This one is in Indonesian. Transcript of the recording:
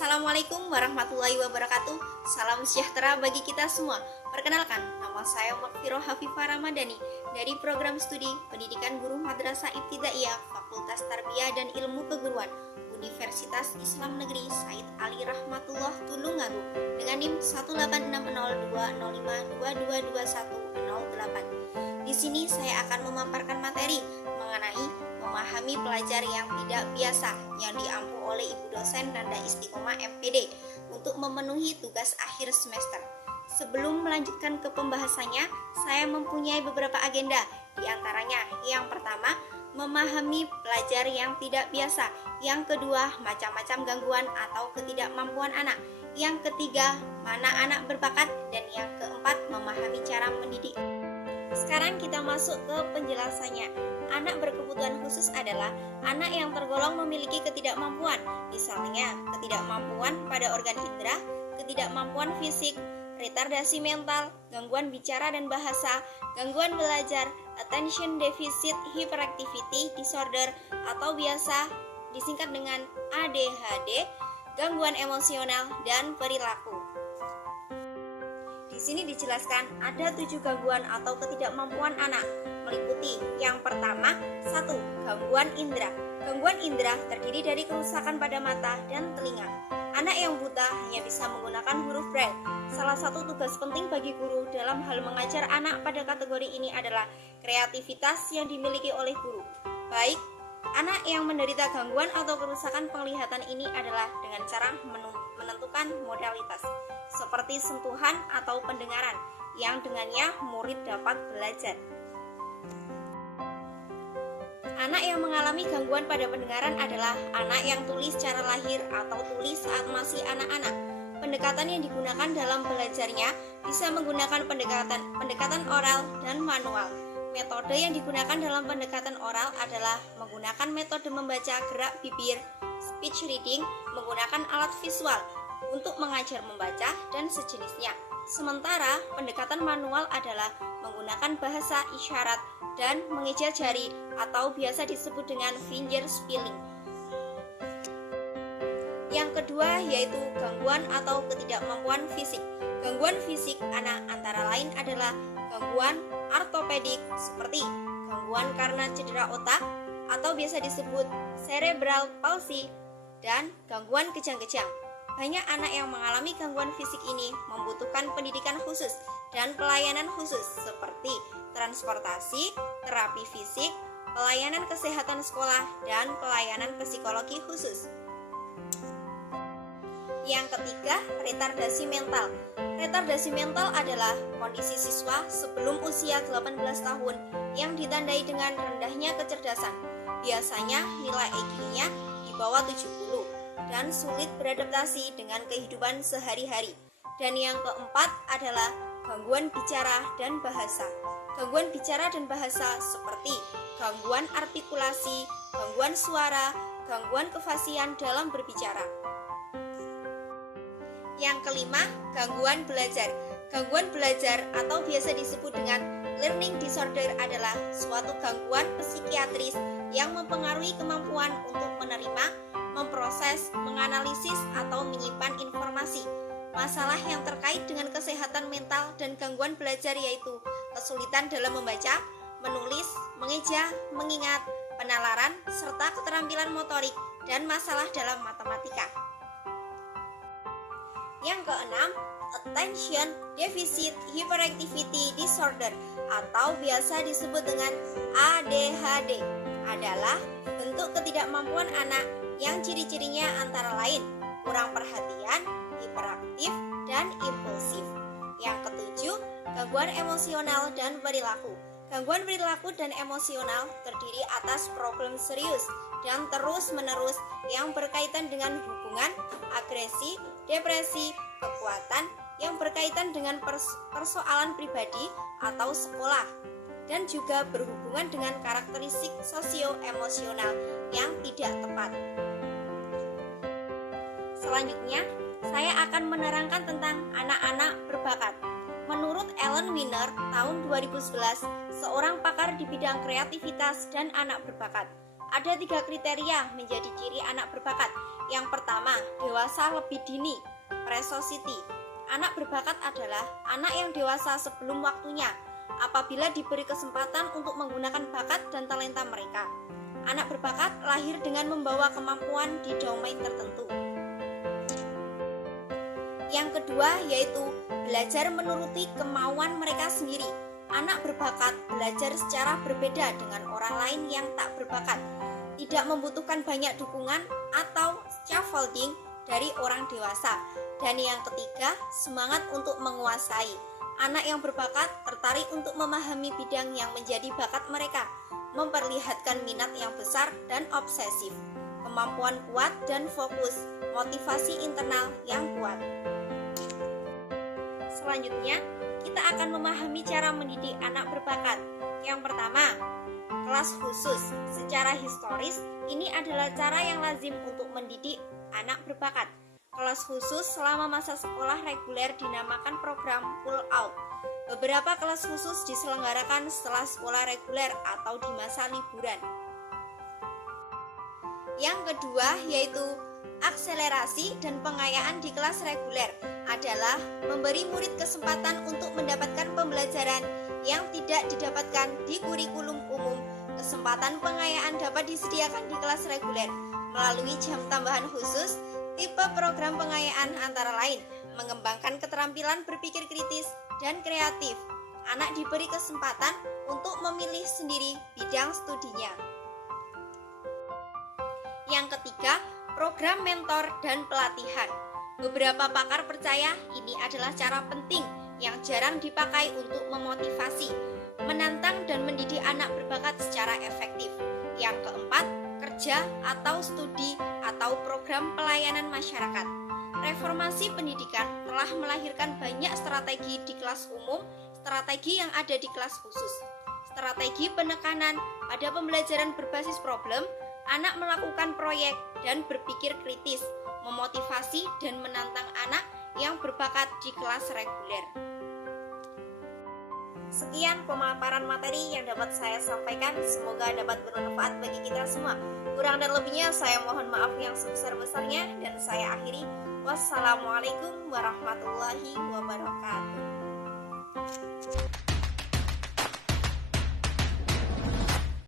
Assalamualaikum warahmatullahi wabarakatuh. Salam sejahtera bagi kita semua. Perkenalkan, nama saya Makfiroh Hafifah Ramadhani dari program studi Pendidikan Guru Madrasah Ibtidaiyah Fakultas Tarbiyah dan Ilmu Keguruan Universitas Islam Negeri Said Ali Rahmatullah Tulungagung dengan NIM 1860225222108. Di sini saya akan memaparkan materi mengenai memahami pelajar yang tidak biasa yang diampu oleh Ibu dosen Nanda Istiqomah MPD untuk memenuhi tugas akhir semester. Sebelum melanjutkan ke pembahasannya, saya mempunyai beberapa agenda. Di antaranya, yang pertama, memahami pelajar yang tidak biasa. Yang kedua, macam-macam gangguan atau ketidakmampuan anak. Yang ketiga, mana anak berbakat. Dan yang keempat, memahami cara mendidik. Sekarang kita masuk ke penjelasannya. Anak berkebutuhan khusus adalah anak yang tergolong memiliki ketidakmampuan, misalnya ketidakmampuan pada organ indera, ketidakmampuan fisik, retardasi mental, gangguan bicara dan bahasa, gangguan belajar, attention deficit hyperactivity disorder atau biasa disingkat dengan ADHD, gangguan emosional dan perilaku. Di sini dijelaskan ada 7 gangguan atau ketidakmampuan anak, meliputi yang pertama, 1. Gangguan indera. Gangguan indera terdiri dari kerusakan pada mata dan telinga. Anak yang buta hanya bisa menggunakan huruf braille. Salah satu tugas penting bagi guru dalam hal mengajar anak pada kategori ini adalah kreativitas yang dimiliki oleh guru. Baik, anak yang menderita gangguan atau kerusakan penglihatan ini adalah dengan cara menentukan modalitas, seperti sentuhan atau pendengaran, yang dengannya murid dapat belajar. Anak yang mengalami gangguan pada pendengaran adalah anak yang tuli secara lahir atau tuli saat masih anak-anak. Pendekatan yang digunakan dalam belajarnya bisa menggunakan pendekatan oral dan manual. Metode yang digunakan dalam pendekatan oral adalah menggunakan metode membaca gerak bibir, speech reading, menggunakan alat visual untuk mengajar membaca dan sejenisnya. Sementara pendekatan manual adalah menggunakan bahasa isyarat dan mengejar jari atau biasa disebut dengan finger spelling. Yang kedua yaitu gangguan atau ketidakmampuan fisik. Gangguan fisik anak antara lain adalah gangguan ortopedik seperti gangguan karena cedera otak atau biasa disebut cerebral palsy dan gangguan kejang-kejang. Banyak anak yang mengalami gangguan fisik ini membutuhkan pendidikan khusus dan pelayanan khusus seperti transportasi, terapi fisik, pelayanan kesehatan sekolah, dan pelayanan psikologi khusus. Yang ketiga, retardasi mental. Retardasi mental adalah kondisi siswa sebelum usia 18 tahun yang ditandai dengan rendahnya kecerdasan. Biasanya nilai IQ-nya di bawah 70 dan sulit beradaptasi dengan kehidupan sehari-hari. Dan yang keempat adalah gangguan bicara dan bahasa. Gangguan bicara dan bahasa seperti gangguan artikulasi, gangguan suara, gangguan kefasihan dalam berbicara. Yang kelima, gangguan belajar. Gangguan belajar atau biasa disebut dengan learning disorder adalah suatu gangguan psikiatris yang mempengaruhi kemampuan untuk menerima, memproses, menganalisis, atau menyimpan informasi. Masalah yang terkait dengan kesehatan mental dan gangguan belajar yaitu kesulitan dalam membaca, menulis, mengeja, mengingat, penalaran, serta keterampilan motorik dan masalah dalam matematika. Yang keenam, attention deficit hyperactivity disorder atau biasa disebut dengan ADHD adalah bentuk ketidakmampuan anak yang ciri-cirinya antara lain kurang perhatian, hiperaktif, dan impulsif. Yang ketujuh, gangguan emosional dan perilaku. Gangguan perilaku dan emosional terdiri atas problem serius dan terus-menerus yang berkaitan dengan hubungan, agresi, depresi, kekuatan yang berkaitan dengan persoalan pribadi atau sekolah, dan juga berhubungan dengan karakteristik sosio-emosional yang tidak tepat. Selanjutnya, saya akan menerangkan tentang anak-anak berbakat. Menurut Ellen Wiener tahun 2011, seorang pakar di bidang kreativitas dan anak berbakat, Ada 3 kriteria menjadi ciri anak berbakat. Yang pertama, dewasa lebih dini, precocity. Anak berbakat adalah anak yang dewasa sebelum waktunya, apabila diberi kesempatan untuk menggunakan bakat dan talenta mereka. Anak berbakat lahir dengan membawa kemampuan di domain tertentu. Yang kedua yaitu belajar menuruti kemauan mereka sendiri. Anak berbakat belajar secara berbeda dengan orang lain yang tak berbakat, tidak membutuhkan banyak dukungan atau scaffolding dari orang dewasa. Dan yang ketiga, semangat untuk menguasai. Anak yang berbakat tertarik untuk memahami bidang yang menjadi bakat mereka, memperlihatkan minat yang besar dan obsesif, kemampuan kuat dan fokus, motivasi internal yang kuat. Selanjutnya, kita akan memahami cara mendidik anak berbakat. Yang pertama, kelas khusus. Secara historis, ini adalah cara yang lazim untuk mendidik anak berbakat. Kelas khusus selama masa sekolah reguler dinamakan program pull out. Beberapa kelas khusus diselenggarakan setelah sekolah reguler atau di masa liburan. Yang kedua yaitu akselerasi dan pengayaan di kelas reguler adalah memberi murid kesempatan untuk mendapatkan pembelajaran yang tidak didapatkan di kurikulum umum. Kesempatan pengayaan dapat disediakan di kelas reguler melalui jam tambahan khusus. Tipe program pengayaan antara lain mengembangkan keterampilan berpikir kritis dan kreatif. Anak diberi kesempatan untuk memilih sendiri bidang studinya. Yang ketiga, program mentor dan pelatihan. Beberapa pakar percaya ini adalah cara penting yang jarang dipakai untuk memotivasi, menantang dan mendidik anak berbakat secara efektif. Yang keempat, kerja atau studi atau program pelayanan masyarakat. Reformasi pendidikan telah melahirkan banyak strategi di kelas umum, strategi yang ada di kelas khusus. Strategi penekanan pada pembelajaran berbasis problem, anak melakukan proyek dan berpikir kritis, memotivasi dan menantang anak yang berbakat di kelas reguler. Sekian pemaparan materi yang dapat saya sampaikan, semoga dapat bermanfaat bagi kita semua. Kurang dan lebihnya saya mohon maaf yang sebesar-besarnya dan saya akhiri. Wassalamualaikum warahmatullahi wabarakatuh.